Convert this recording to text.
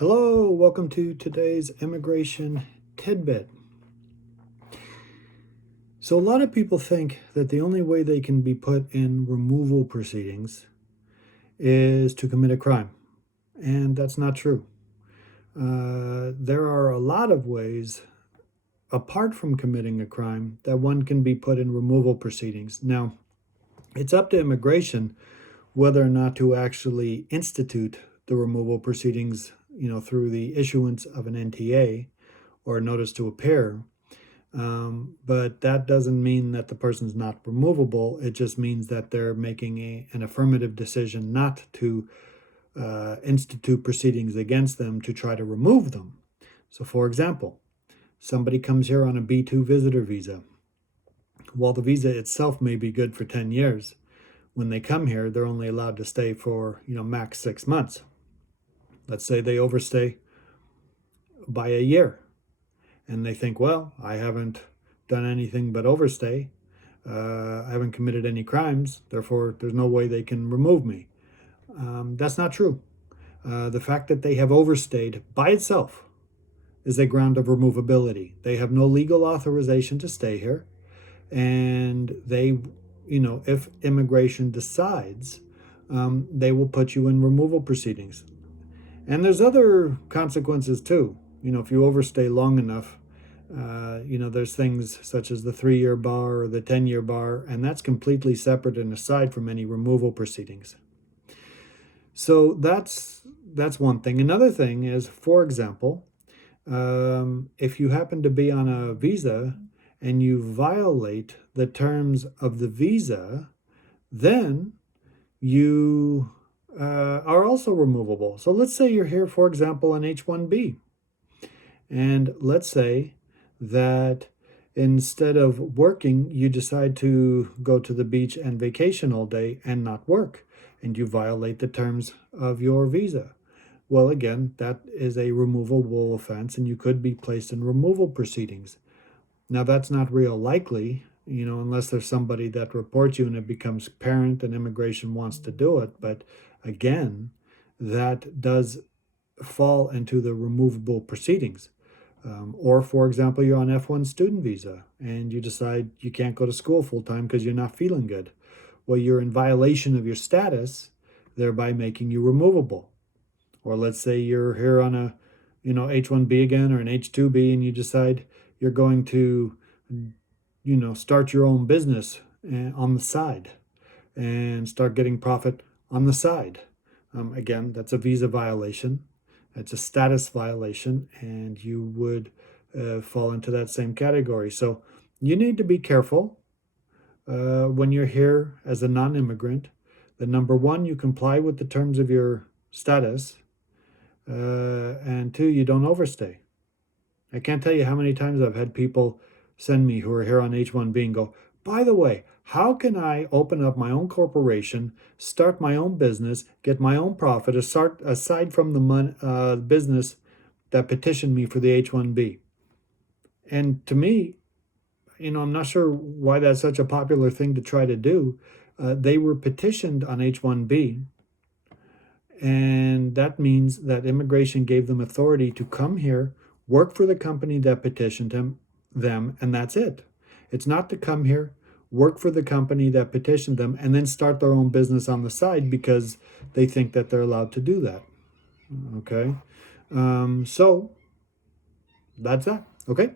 Hello, welcome to today's immigration tidbit. So a lot of people think that the only way they can be put in removal proceedings is to commit a crime, and that's not true. There are a lot of ways, apart from committing a crime, that one can be put in removal proceedings. Now, it's up to immigration whether or not to actually institute the removal proceedings, through the issuance of an NTA or a notice to appear. But that doesn't mean that the person's not removable. It just means that they're making an affirmative decision not to institute proceedings against them to try to remove them. So, for example, somebody comes here on a B2 visitor visa. While the visa itself may be good for 10 years, when they come here, they're only allowed to stay for, max 6 months. Let's say they overstay by a year. And they think, well, I haven't done anything but overstay. I haven't committed any crimes. Therefore, there's no way they can remove me. That's not true. The fact that they have overstayed by itself is a ground of removability. They have no legal authorization to stay here. And they, if immigration decides, they will put you in removal proceedings. And there's other consequences too. If you overstay long enough, there's things such as the 3-year bar or the 10-year bar, and that's completely separate and aside from any removal proceedings. So that's one thing. Another thing is, for example, if you happen to be on a visa and you violate the terms of the visa, then you are also removable. So let's say you're here, for example, on H-1B. And let's say that instead of working, you decide to go to the beach and vacation all day and not work, and you violate the terms of your visa. Well, again, that is a removable offense, and you could be placed in removal proceedings. Now, that's not real likely, unless there's somebody that reports you and it becomes apparent and immigration wants to do it. But again, that does fall into the removable proceedings. Or, for example, you're on F1 student visa and you decide you can't go to school full time because you're not feeling good. Well, you're in violation of your status, thereby making you removable. Or let's say you're here on a, H1B again or an H2B, and you decide you're going to, start your own business on the side and start getting profit on the side. Again, that's a visa violation. It's a status violation, and you would fall into that same category. So you need to be careful when you're here as a non-immigrant. That number one, you comply with the terms of your status, and two, you don't overstay. I can't tell you how many times I've had people send me who are here on H-1B and go, by the way, how can I open up my own corporation, start my own business, get my own profit, aside from the business that petitioned me for the H-1B? And to me, I'm not sure why that's such a popular thing to try to do. They were petitioned on H-1B, and that means that immigration gave them authority to come here, work for the company that petitioned them, and that's it. It's not to come here, work for the company that petitioned them, and then start their own business on the side because they think that they're allowed to do that. Okay? So that's that. Okay?